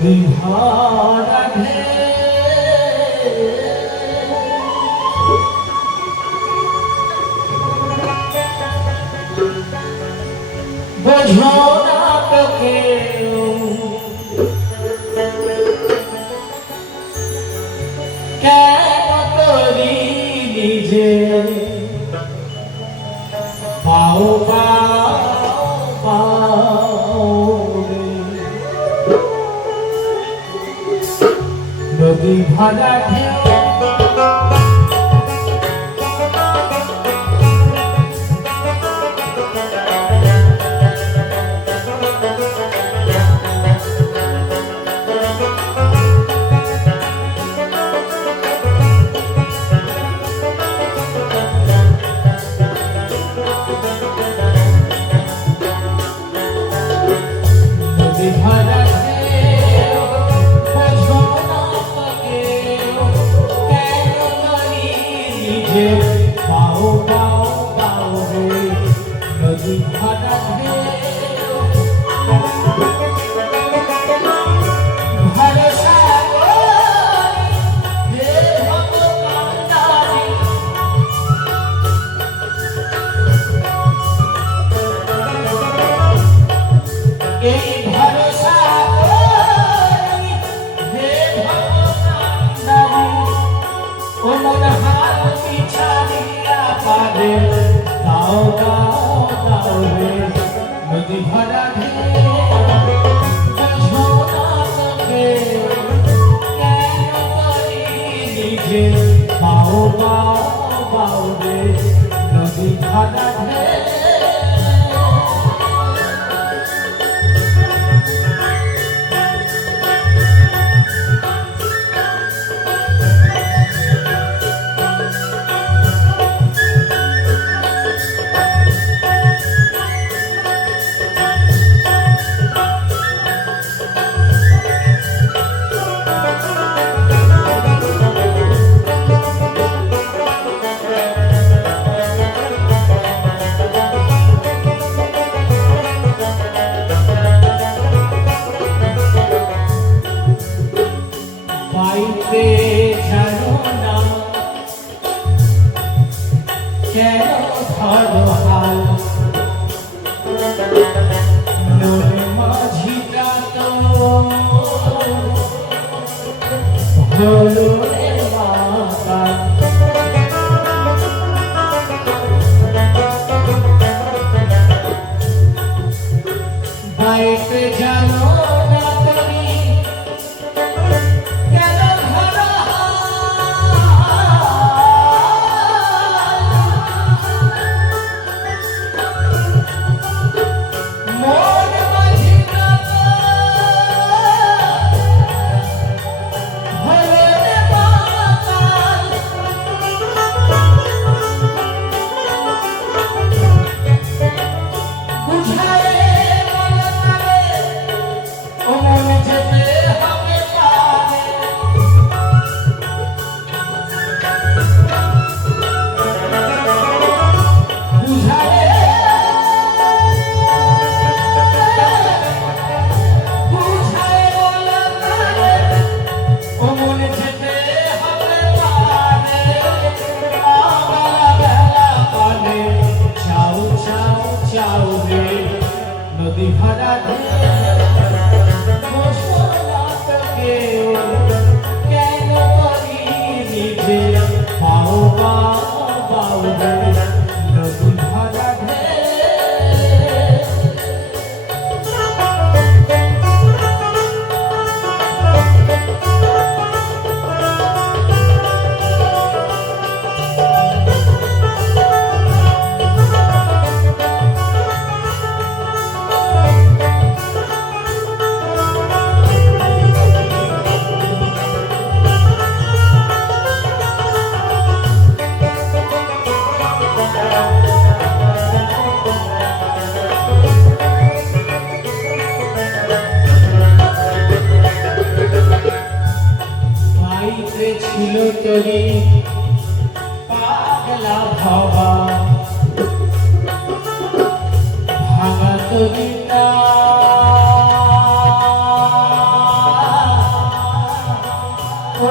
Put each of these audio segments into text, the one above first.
যদি ধরে বোঝো না তোকে ভাড়া কোমল হাতি ছাড়িয়া দাও দাও দাও রে নদী ভরা ঢেউ হবে জানো না? কেন ধরো হাল? নর মাঝিটা তো হলো ছিল তরি পাগলা ভাবা ভাঙা তরি ও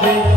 Bobby.